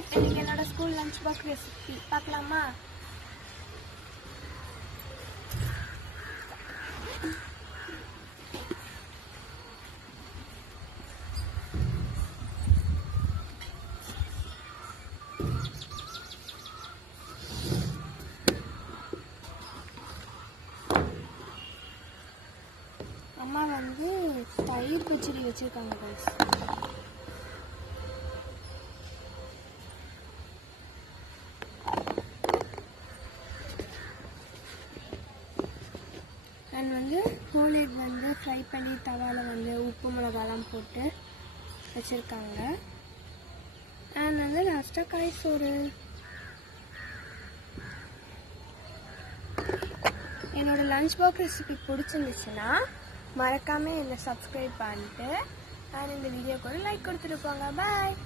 இன்னைக்கு என்னோட school lunch box recipe பார்க்கலாமா? அம்மா வந்து தயிர் பச்சடி வச்சிருக்காங்க guys. அண்ட் வந்து ஹோல் எக் வந்து ஃப்ரை பண்ணி தவாவில் வந்து உப்பு மிளகாலாம் போட்டு வச்சுருக்காங்க. அண்ட் வந்து லாஸ்ட்டாக காய் சோறு. என்னோட லஞ்ச் பாக்ஸ் ரெசிபி பிடிச்சிருந்துச்சுன்னா மறக்காமல் என்னை சப்ஸ்கிரைப் பண்ணிட்டு அண்ட் இந்த வீடியோக்கு ஒரு லைக் கொடுத்துட்டு போங்க. பாய்.